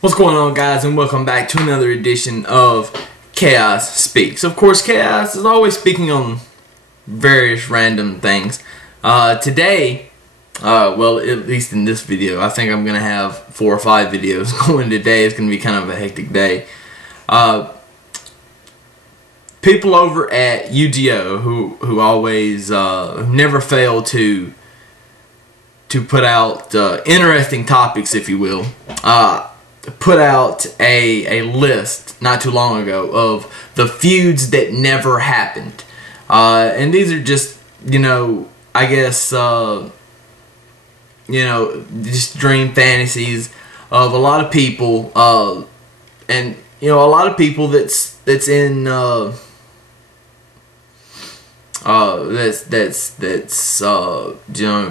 What's going on, guys, and welcome back to another edition of Chaos Speaks. Of course, Chaos is always speaking on various random things. Today, well, at least in this video, I think I'm going to have 4 or 5 videos going today. It's going to be kind of a hectic day. People over at UGO who always never fail to put out interesting topics, if you will, put out a list not too long ago of the feuds that never happened. And these are just, I guess, just dream fantasies of a lot of people, and, a lot of people that's in,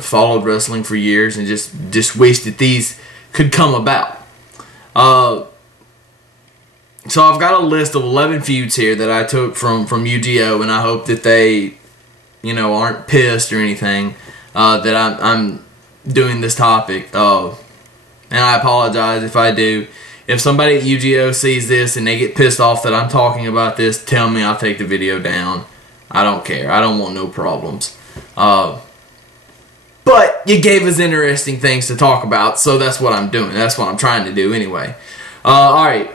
followed wrestling for years and just wished that these could come about. So I've got a list of 11 feuds here that I took from UGO, and I hope that they, aren't pissed or anything that I'm doing this topic. And I apologize if I do. If somebody at UGO sees this and they get pissed off that I'm talking about this, tell me, I'll take the video down. I don't care. I don't want no problems. But you gave us interesting things to talk about, so that's what I'm doing. That's what I'm trying to do anyway. Alright.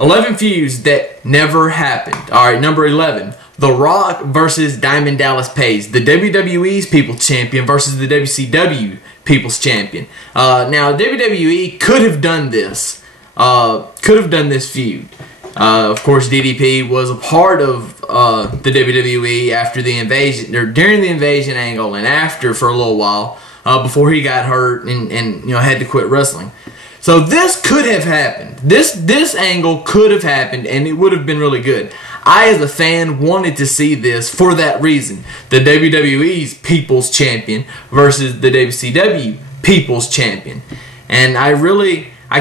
11 feuds that never happened. Alright, number 11. The Rock versus Diamond Dallas Page. The WWE's People's Champion versus the WCW People's Champion. Now, WWE could have done this. Feud. Of course, DDP was a part of the WWE after the invasion, or during the invasion angle, and after for a little while, before he got hurt and had to quit wrestling. So this could have happened. This angle could have happened, and it would have been really good. I, as a fan, wanted to see this for that reason. The WWE's People's Champion versus the WCW People's Champion. And I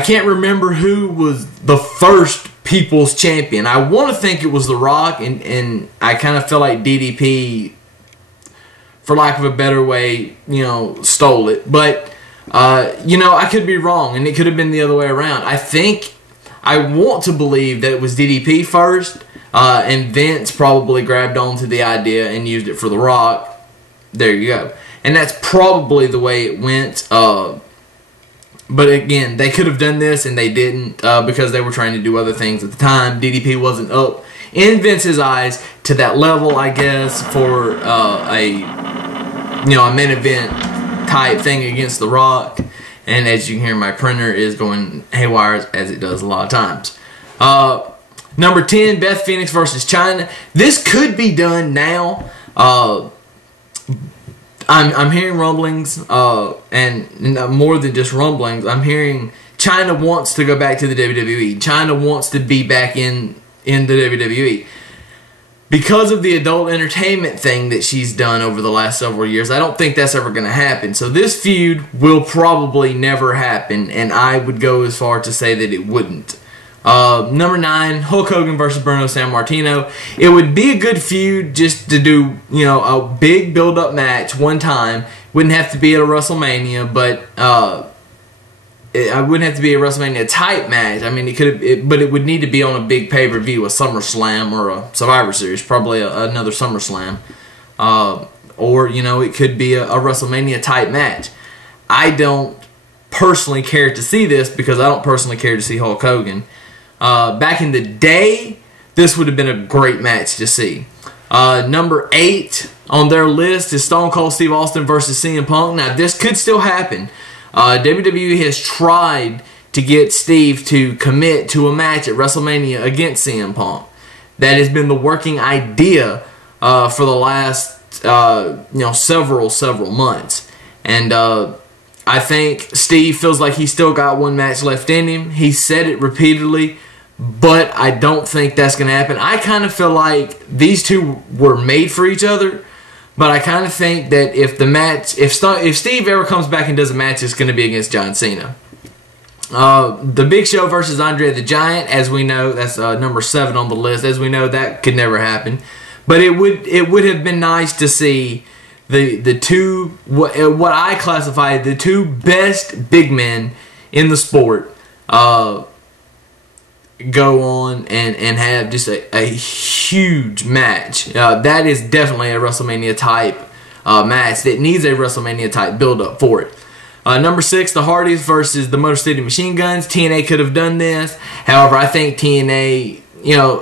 can't remember who was the first People's Champion. I want to think it was The Rock, and I kind of feel like DDP, for lack of a better way, stole it. But, I could be wrong, and it could have been the other way around. I want to believe that it was DDP first, and Vince probably grabbed onto the idea and used it for The Rock. There you go. And that's probably the way it went. But again, they could have done this and they didn't, because they were trying to do other things at the time. DDP wasn't up in Vince's eyes to that level, I guess, for a main event type thing against The Rock. And as you can hear, my printer is going haywire, as it does a lot of times. Number 10, Beth Phoenix versus China. This could be done now. I'm hearing rumblings, and more than just rumblings, I'm hearing China wants to go back to the WWE. China wants to be back in the WWE. Because of the adult entertainment thing that she's done over the last several years, I don't think that's ever going to happen. So this feud will probably never happen, and I would go as far to say that it wouldn't. Number 9, Hulk Hogan versus Bruno Sammartino. It would be a good feud just to do, a big build-up match one time. Wouldn't have to be at a WrestleMania, but it wouldn't have to be a WrestleMania type match. I mean, but it would need to be on a big pay-per-view, a SummerSlam or a Survivor Series, probably another SummerSlam, or it could be a WrestleMania type match. I don't personally care to see this because I don't personally care to see Hulk Hogan. Back in the day, this would have been a great match to see. Number 8 on their list is Stone Cold Steve Austin versus CM Punk. Now, this could still happen. WWE has tried to get Steve to commit to a match at WrestleMania against CM Punk. That has been the working idea for the last several months. And I think Steve feels like he's still got one match left in him. He said it repeatedly, but I don't think that's going to happen. I kind of feel like these two were made for each other, but I kind of think that if Steve ever comes back and does a match, it's going to be against John Cena. The Big Show versus Andre the Giant, as we know, that's number 7 on the list. As we know, that could never happen. But it would have been nice to see the two, what I classify the two best big men in the sport, go on and have just a huge match. That is definitely a WrestleMania type match that needs a WrestleMania type build up for it. Number 6, the Hardys versus the Motor City Machine Guns. TNA could have done this. However, I think TNA,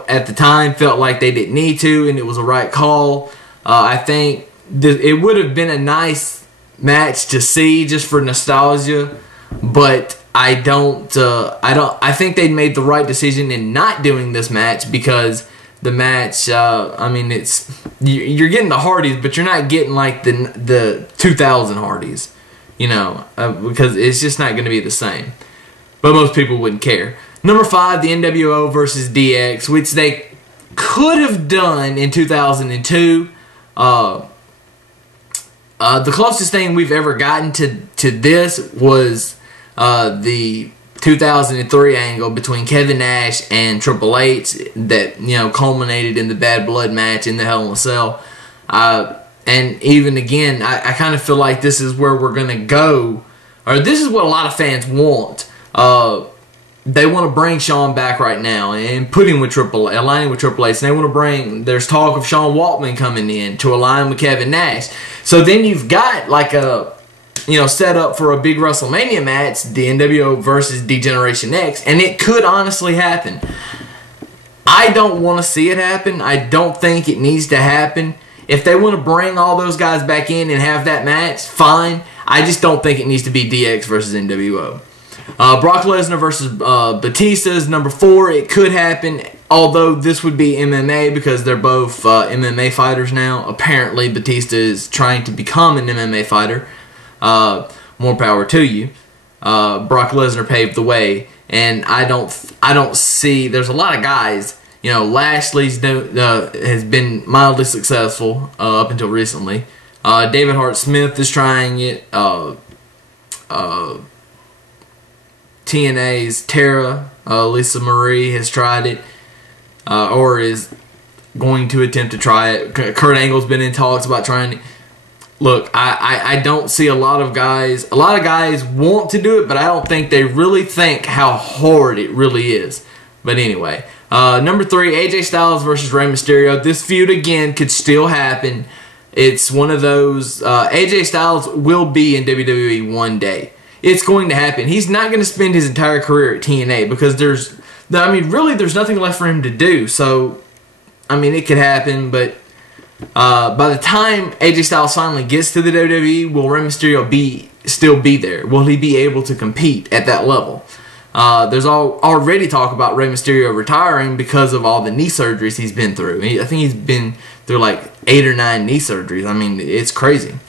at the time felt like they didn't need to, and it was a right call. I think it would have been a nice match to see just for nostalgia, but I think they made the right decision in not doing this match, because the match, you're getting the Hardys, but you're not getting like the 2000 Hardys, because it's just not going to be the same. But most people wouldn't care. Number 5, the NWO versus DX, which they could have done in 2002. The closest thing we've ever gotten to this was the 2003 angle between Kevin Nash and Triple H that culminated in the Bad Blood match in the Hell in a Cell. And even again, I kind of feel like this is where we're gonna go, or this is what a lot of fans want. They want to bring Shawn back right now and put him with aligning with Triple H. And they want to there's talk of Sean Waltman coming in to align with Kevin Nash. So then you've got like a set up for a big WrestleMania match, the NWO versus D-Generation X, and it could honestly happen. I don't want to see it happen. I don't think it needs to happen. If they want to bring all those guys back in and have that match, fine. I just don't think it needs to be DX versus NWO. Brock Lesnar versus Batista is number 4. It could happen, although this would be MMA because they're both MMA fighters now. Apparently, Batista is trying to become an MMA fighter. More power to you. Brock Lesnar paved the way, and I don't see. There's a lot of guys. Lashley's has been mildly successful up until recently. David Hart Smith is trying it. TNA's Tara, Lisa Marie has tried it, or is going to attempt to try it. Kurt Angle's been in talks about trying it. Look, I don't see a lot of guys. A lot of guys want to do it, but I don't think they really think how hard it really is. But anyway, number 3, AJ Styles versus Rey Mysterio. This feud again could still happen. It's one of those. AJ Styles will be in WWE one day. It's going to happen. He's not going to spend his entire career at TNA because there's nothing left for him to do. So, it could happen, but by the time AJ Styles finally gets to the WWE, will Rey Mysterio still be there? Will he be able to compete at that level? There's already talk about Rey Mysterio retiring because of all the knee surgeries he's been through. I think he's been through like 8 or 9 knee surgeries. It's crazy.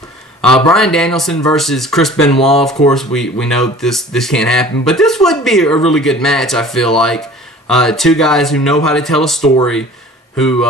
Bryan Danielson versus Chris Benoit. Of course, we know this can't happen, but this would be a really good match. I feel like 2 guys who know how to tell a story, who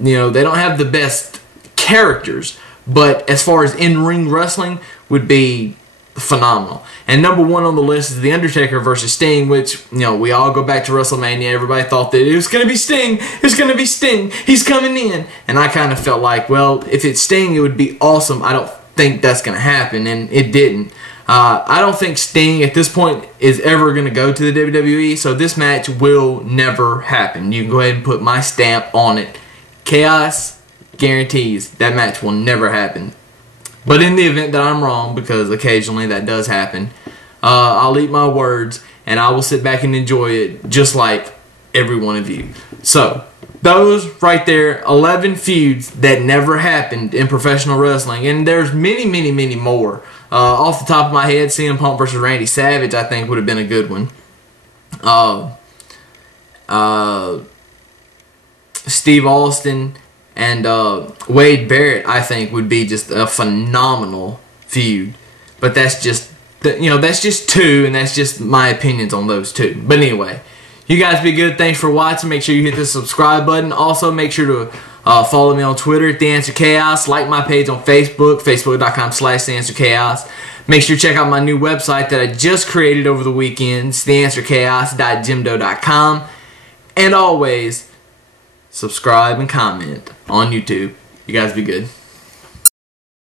they don't have the best characters, but as far as in-ring wrestling, would be phenomenal. And number 1 on the list is The Undertaker versus Sting, which, we all go back to WrestleMania. Everybody thought that it was going to be Sting. It's going to be Sting. He's coming in. And I kind of felt like, well, if it's Sting, it would be awesome. I don't think that's going to happen, and it didn't. I don't think Sting at this point is ever going to go to the WWE, so this match will never happen. You can go ahead and put my stamp on it. Chaos guarantees that match will never happen. But in the event that I'm wrong, because occasionally that does happen, I'll eat my words, and I will sit back and enjoy it just like every one of you. So, those right there, 11 feuds that never happened in professional wrestling. And there's many, many, many more. Off the top of my head, CM Punk versus Randy Savage, I think, would have been a good one. Steve Austin and Wade Barrett, I think, would be just a phenomenal feud. But that's just, that's just 2, and that's just my opinions on those 2. But anyway, you guys be good. Thanks for watching. Make sure you hit the subscribe button. Also, make sure to follow me on Twitter at The Answer Chaos. Like my page on Facebook, facebook.com/TheAnswerChaos. Make sure to check out my new website that I just created over the weekend. It's theanswerchaos.jimdo.com. And always, subscribe and comment on YouTube. You guys be good.